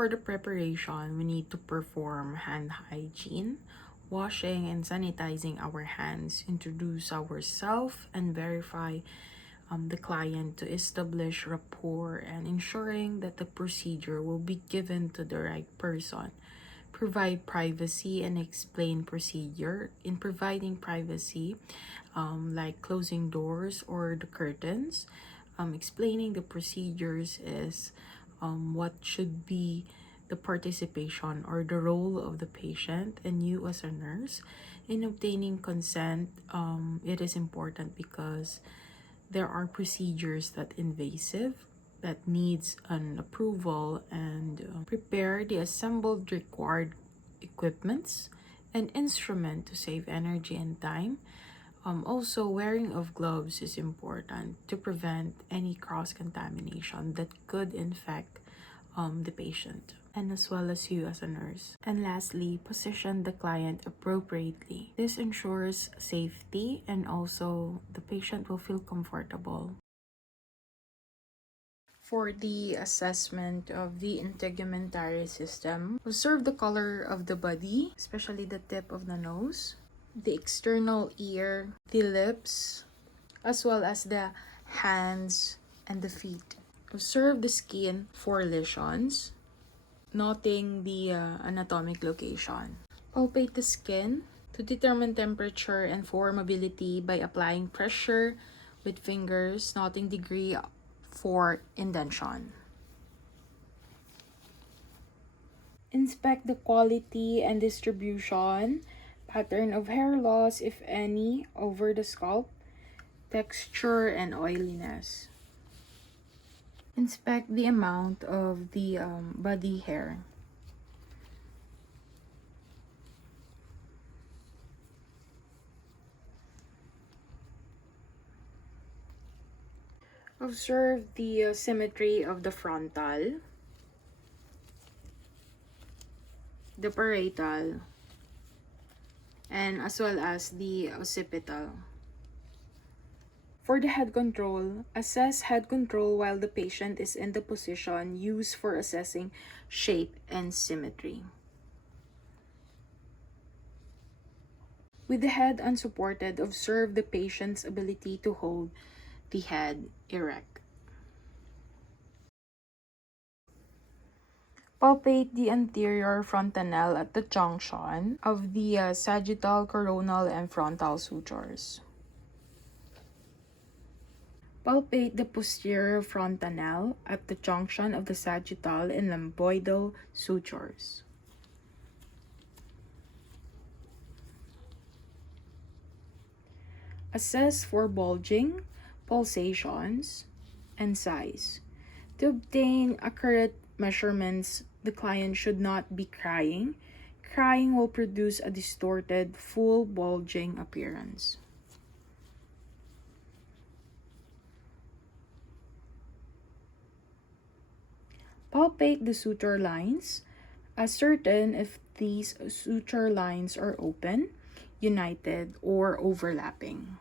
for the preparation, we need to perform hand hygiene, washing and sanitizing our hands, introduce ourselves, and verify the client to establish rapport and ensuring that the procedure will be given to the right person. Provide privacy and explain procedure. In providing privacy, like closing doors or the curtains, explaining the procedures is what should be the participation or the role of the patient and you as a nurse in obtaining consent. It is important because there are procedures that invasive that needs an approval, and prepare the assembled required equipments and instrument to save energy and time. Also, wearing of gloves is important to prevent any cross-contamination that could infect the patient and as well as you as a nurse. And lastly, position the client appropriately. This ensures safety and also the patient will feel comfortable. For the assessment of the integumentary system, observe the color of the body, especially the tip of the nose, the external ear, the lips, as well as the hands and the feet. Observe the skin for lesions, noting the anatomic location. Palpate the skin to determine temperature and formability by applying pressure with fingers, noting degree for indentation. Inspect the quality and distribution, pattern of hair loss, if any, over the scalp, texture and oiliness. Inspect the amount of the body hair. Observe the symmetry of the frontal, the parietal, and as well as the occipital. For the head control, assess head control while the patient is in the position used for assessing shape and symmetry. With the head unsupported, observe the patient's ability to hold the head erect. Palpate the anterior fontanelle at the junction of the sagittal, coronal, and frontal sutures. Palpate the posterior fontanelle at the junction of the sagittal and lambdoidal sutures. Assess for bulging, pulsations, and size. To obtain accurate measurements, the client should not be crying. Crying will produce a distorted, full bulging appearance. Palpate the suture lines. Ascertain if these suture lines are open, united, or overlapping.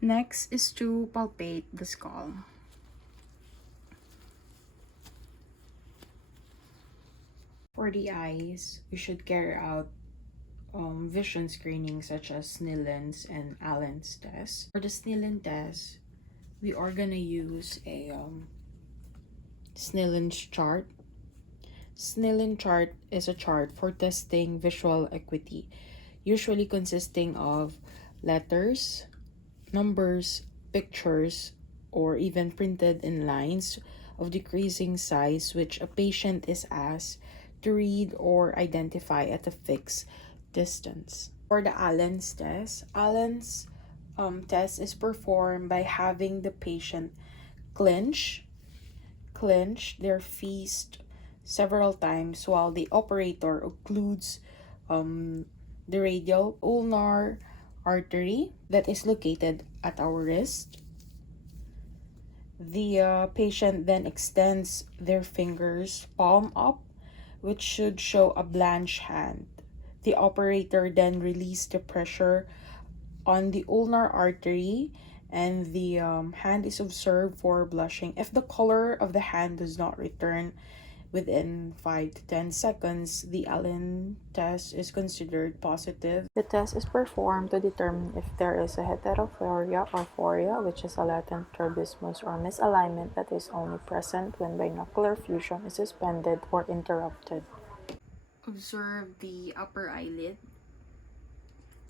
Next is to palpate the skull. For the eyes, we should carry out vision screening such as Snellen's and Allen's test. For the Snellen test, we are gonna use a Snellen's chart. Snellen chart is a chart for testing visual acuity, usually consisting of letters, numbers, pictures, or even printed in lines of decreasing size which a patient is asked to read or identify at a fixed distance. For the Allen's test, Allen's test is performed by having the patient clench their fist several times while the operator occludes the radial ulnar artery that is located at our wrist. The patient then extends their fingers palm up, which should show a blanched hand. The operator then releases the pressure on the ulnar artery and the hand is observed for blushing. If the color of the hand does not return within 5 to 10 seconds, the Allen test is considered positive. The test is performed to determine if there is a heterophoria or phoria, which is a latent strabismus or misalignment that is only present when binocular fusion is suspended or interrupted. Observe the upper eyelid.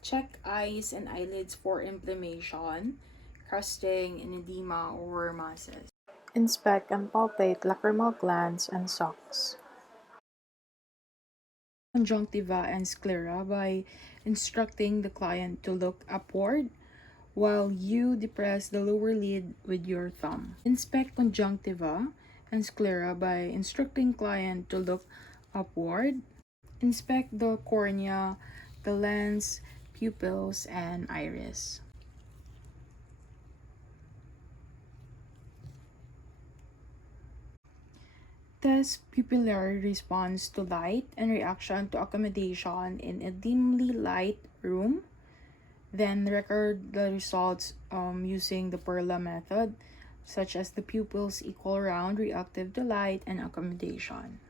Check eyes and eyelids for inflammation, crusting, and edema or masses. Inspect and palpate lacrimal glands and sacs. Conjunctiva and sclera by instructing the client to look upward while you depress the lower lid with your thumb. Inspect conjunctiva and sclera by instructing client to look upward. Inspect the cornea, the lens, pupils, and iris. Test pupillary response to light and reaction to accommodation in a dimly light room. Then record the results using the Perla method, such as the pupils equal round, reactive to light, and accommodation.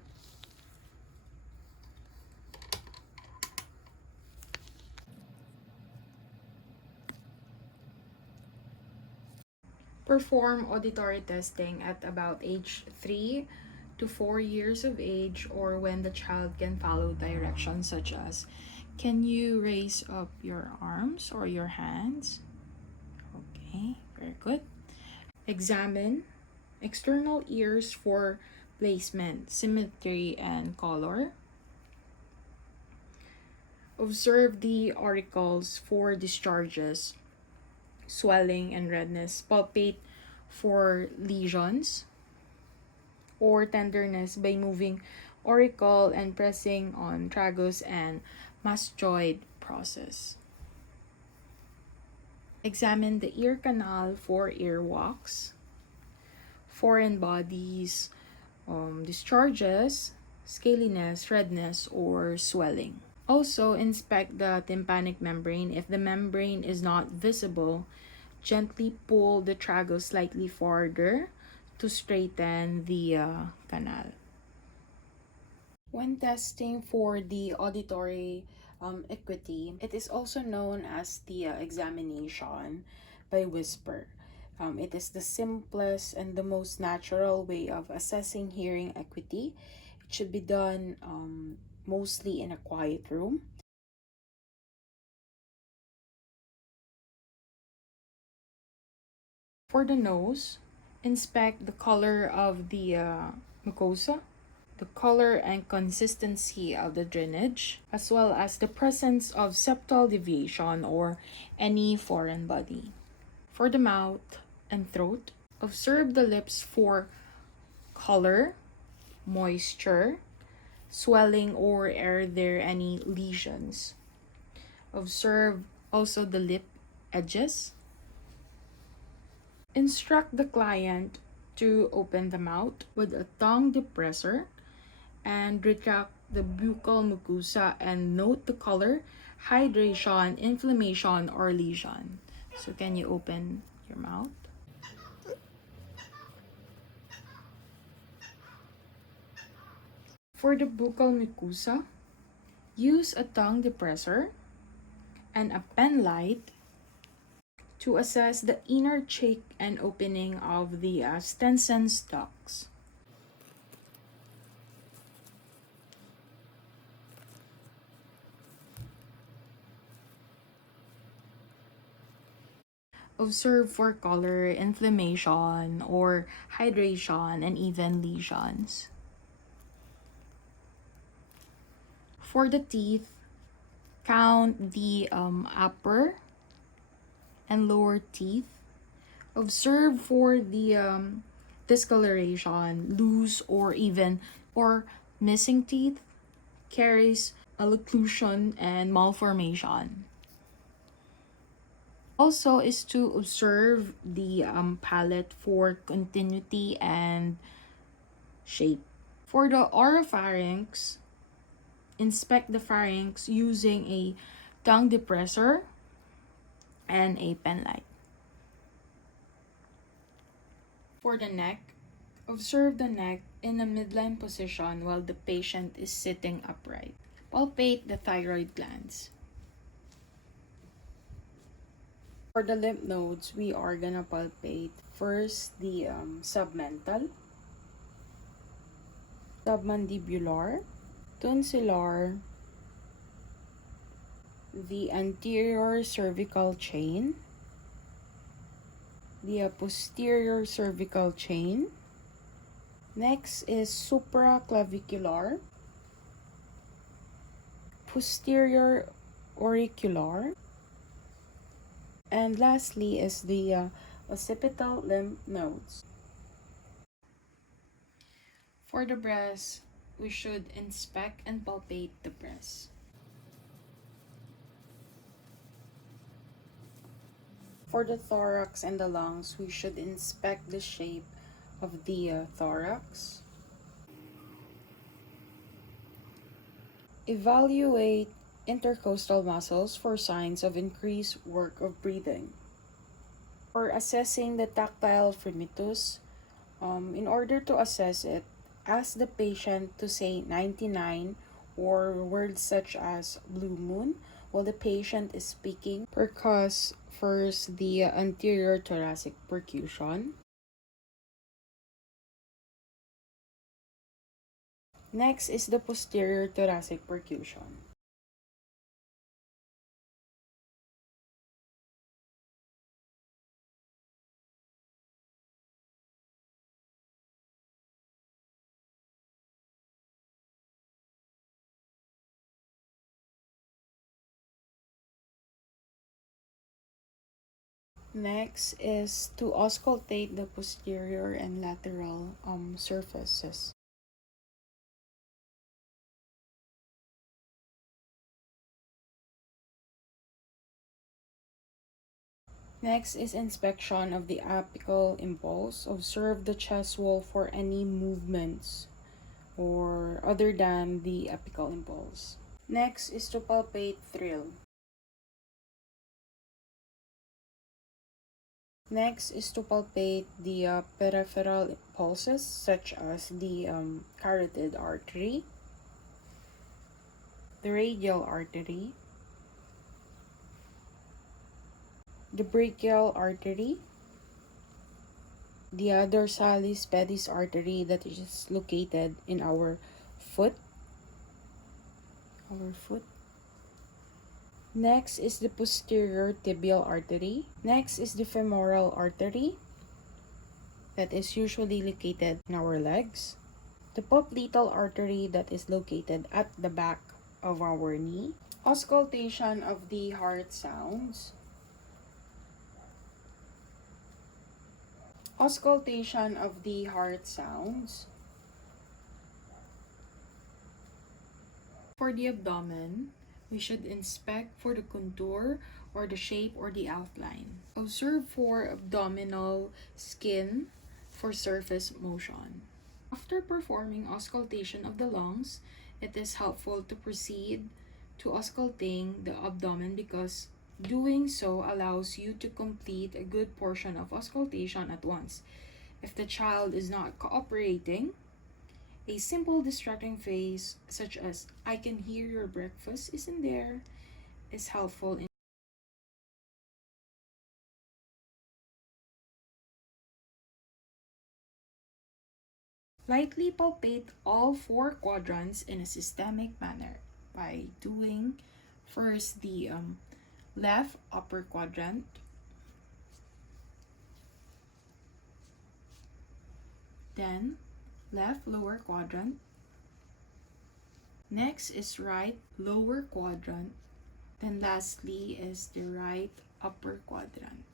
Perform auditory testing at about age 3 to 4 years of age, or when the child can follow directions such as, can you raise up your arms or your hands? Okay, very good. Examine external ears for placement, symmetry, and color. Observe the auricles for discharges, swelling, and redness. Palpate for lesions or tenderness by moving auricle and pressing on tragus and mastoid process. Examine the ear canal for earwax, foreign bodies, discharges, scaliness, redness, or swelling. Also, inspect the tympanic membrane. If the membrane is not visible, gently pull the tragus slightly farther to straighten the canal. When testing for the auditory equity, it is also known as the examination by whisper. It is the simplest and the most natural way of assessing hearing equity. It should be done mostly in a quiet room. For the nose, inspect the color of the mucosa, the color and consistency of the drainage, as well as the presence of septal deviation or any foreign body. For the mouth and throat, observe the lips for color, moisture, swelling, or are there any lesions. Observe also the lip edges. Instruct the client to open the mouth with a tongue depressor and retract the buccal mucosa and note the color, hydration, inflammation, or lesion. So can you open your mouth? For the buccal mucosa, use a tongue depressor and a pen light to assess the inner cheek and opening of the Stenson's ducts. Observe for color, inflammation, or hydration, and even lesions. For the teeth, count the upper and lower teeth. Observe for the discoloration, loose or even or missing teeth, caries, occlusion, and malformation. Also is to observe the palate for continuity and shape. For the oropharynx, inspect the pharynx using a tongue depressor and a pen light. For the neck, observe the neck in a midline position while the patient is sitting upright. Palpate the thyroid glands. For the lymph nodes, we are gonna palpate first the submental, submandibular, tonsillar, the anterior cervical chain, the posterior cervical chain. Next is supraclavicular, posterior auricular, and lastly is the occipital lymph nodes. For the breast, we should inspect and palpate the breast. For the thorax and the lungs, we should inspect the shape of the thorax. Evaluate intercostal muscles for signs of increased work of breathing. For assessing the tactile fremitus, in order to assess it, ask the patient to say 99 or words such as blue moon while the patient is speaking. Percuss first the anterior thoracic percussion. Next is the posterior thoracic percussion. Next is to auscultate the posterior and lateral surfaces. Next is inspection of the apical impulse. Observe the chest wall for any movements or other than the apical impulse. Next is to palpate thrill. Next is to palpate the peripheral pulses such as the carotid artery, the radial artery, the brachial artery, the dorsalis pedis artery that is located in our foot. Next is the posterior tibial artery. Next is the femoral artery that is usually located in our legs. The popliteal artery that is located at the back of our knee. Auscultation of the heart sounds. Auscultation of the heart sounds. For the abdomen, we should inspect for the contour or the shape or the outline. Observe for abdominal skin for surface motion. After performing auscultation of the lungs, it is helpful to proceed to ausculting the abdomen because doing so allows you to complete a good portion of auscultation at once. If the child is not cooperating, a simple distracting phrase such as "I can hear your breakfast isn't there" is helpful in lightly palpate all four quadrants in a systemic manner by doing first the left upper quadrant, then left lower quadrant, next is right lower quadrant, then lastly is the right upper quadrant.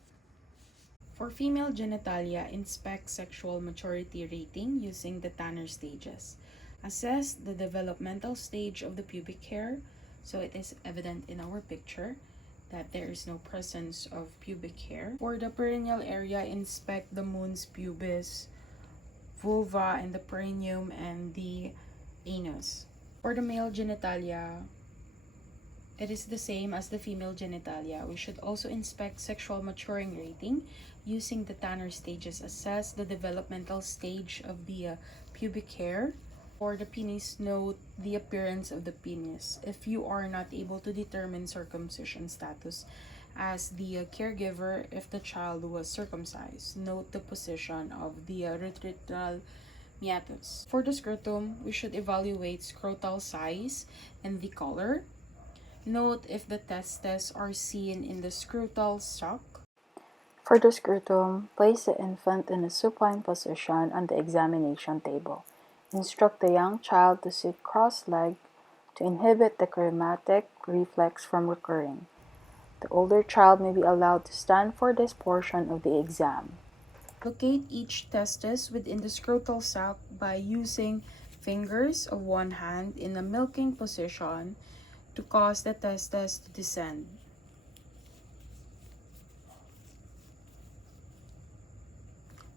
For female genitalia, inspect sexual maturity rating using the Tanner stages. Assess the developmental stage of the pubic hair, so it is evident in our picture that there is no presence of pubic hair. For the perineal area, inspect the mons pubis, vulva, and the perineum and the anus. For the male genitalia, it is the same as the female genitalia. We should also inspect sexual maturing rating Using the Tanner stages, assess the developmental stage of the pubic hair. For the penis, note the appearance of the penis. If you are not able to determine circumcision status as the caregiver, if the child was circumcised, note the position of the retractile meatus. For the scrotum, we should evaluate scrotal size and the color. Note if the testes are seen in the scrotal sac. For the scrotum, place the infant in a supine position on the examination table. Instruct the young child to sit cross-legged to inhibit the chromatic reflex from recurring. The older child may be allowed to stand for this portion of the exam. Locate each testis within the scrotal sac by using fingers of one hand in a milking position to cause the testes to descend.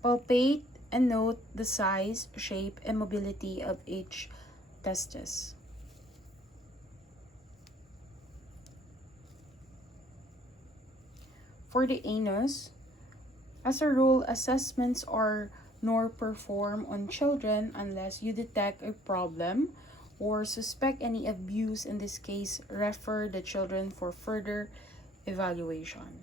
Palpate and note the size, shape, and mobility of each testis. For the anus, as a rule, assessments are nor performed on children unless you detect a problem or suspect any abuse. In this case, refer the children for further evaluation.